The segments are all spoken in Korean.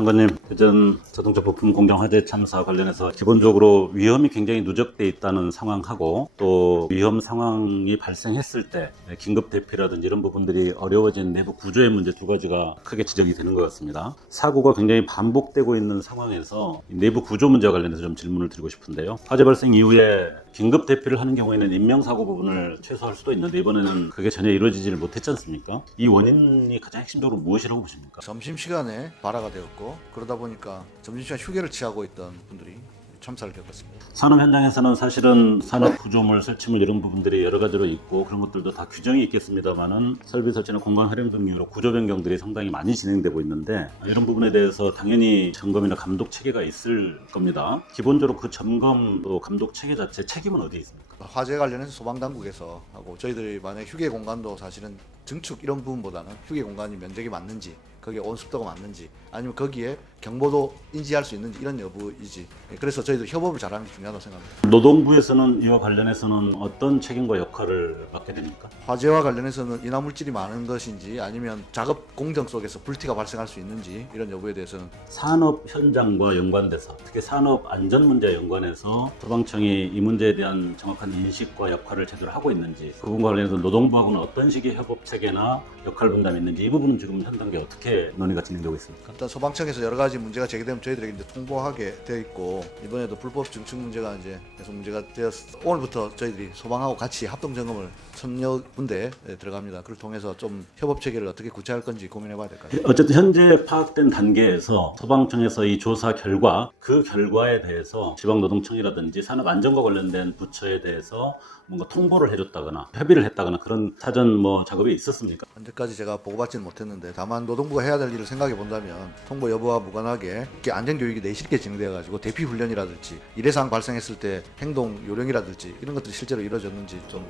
장관님, 대전 자동차 부품 공장 화재 참사 관련해서 기본적으로 위험이 굉장히 누적돼 있다는 상황하고 또 위험 상황이 발생했을 때 긴급 대피라든지 이런 부분들이 어려워진 내부 구조의 문제 두 가지가 크게 지적이 되는 것 같습니다. 사고가 굉장히 반복되고 있는 상황에서 내부 구조 문제와 관련해서 좀 질문을 드리고 싶은데요. 화재 발생 이후에 긴급 대피를 하는 경우에는 인명사고 부분을 최소화할 수도 있는데 이번에는 그게 전혀 이루어지지를 못했지 않습니까? 이 원인이 가장 핵심적으로 무엇이라고 보십니까? 점심시간에 발화가 되었고 그러다 보니까 점심시간 휴게를 취하고 있던 분들이 참사를 겪었습니다. 산업 현장에서는 사실은 산업 구조물, 설치물 이런 부분들이 여러 가지로 있고 그런 것들도 다 규정이 있겠습니다만은 설비 설치나 공간 활용 등 이유로 구조 변경들이 상당히 많이 진행되고 있는데 이런 부분에 대해서 당연히 점검이나 감독 체계가 있을 겁니다. 기본적으로 그 점검 또 감독 체계 자체 책임은 어디에 있습니까? 화재 관련해서 소방당국에서 하고 저희들이 만약 휴게 공간도 사실은 증축 이런 부분보다는 휴게 공간이 면적이 맞는지 거기에 온습도가 맞는지 아니면 거기에 경보도 인지할 수 있는지 이런 여부이지. 그래서 저희들 협업을 잘하는 게 중요하다고 생각합니다. 노동부에서는 이와 관련해서는 어떤 책임과 역할을 맡게 됩니까? 화재와 관련해서는 인화물질이 많은 것인지 아니면 작업 공정 속에서 불티가 발생할 수 있는지 이런 여부에 대해서는 산업 현장과 연관돼서 특히 산업 안전 문제와 연관해서 소방청이 이 문제에 대한 정확한 인식과 역할을 제대로 하고 있는지 그 부분과 관련해서 노동부하고는 어떤 식의 협업 체계나 역할 분담이 있는지 이 부분은 지금 현 단계 어떻게 논의가 진행되고 있습니까? 일단 소방청에서 여러 가지 문제가 제기되면 저희들에게 이제 통보하게 되어 있고 이번에도 불법 증축 문제가 이제 계속 문제가 되어서 오늘부터 저희들이 소방하고 같이 합동 점검을 선여 군데에 들어갑니다. 그걸 통해서 좀 협업 체계를 어떻게 구체할 건지 고민해봐야 될 것 같아요. 어쨌든 현재 파악된 단계에서 소방청에서 이 조사 결과 그 결과에 대해서 지방노동청이라든지 산업안전과 관련된 부처에 대해서 뭔가 통보를 해줬다거나 협의를 했다거나 그런 사전 작업이 있었습니까? 현재까지 제가 보고받지는 못했는데 다만 노동부가 해야 될 일을 생각해 본다면 통보 여부와 무관하게 이렇게 안전교육이 내실있게 진행되어 가지고 대피 훈련이라든지 일회사항 발생했을 때 행동 요령이라든지 이런 것들이 실제로 이루어졌는지 좀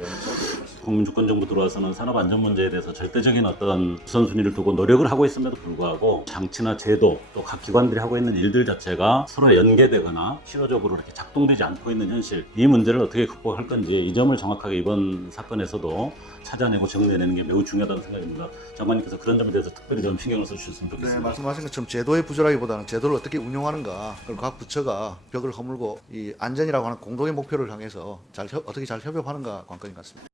국민주권정부 들어와서는 산업안전 문제에 대해서 절대적인 어떤 우선순위를 두고 노력을 하고 있음에도 불구하고 장치나 제도 또 각 기관들이 하고 있는 일들 자체가 서로 연계되거나 신호적으로 이렇게 작동되지 않고 있는 현실 이 문제를 어떻게 극복할 건지 이 점을 정확하게 이번 사건에서도 찾아내고 정리해내는 게 매우 중요하다는 생각입니다. 장관님께서 그런 점에 대해서 특별히 좀 신경을 써주셨으면 네, 좋겠습니다. 말씀하신 것처럼 제도의 부조라기보다는 제도를 어떻게 운용하는가 그리고 각 부처가 벽을 허물고 이 안전이라고 하는 공동의 목표를 향해서 어떻게 잘 협업하는가 관건인 것 같습니다.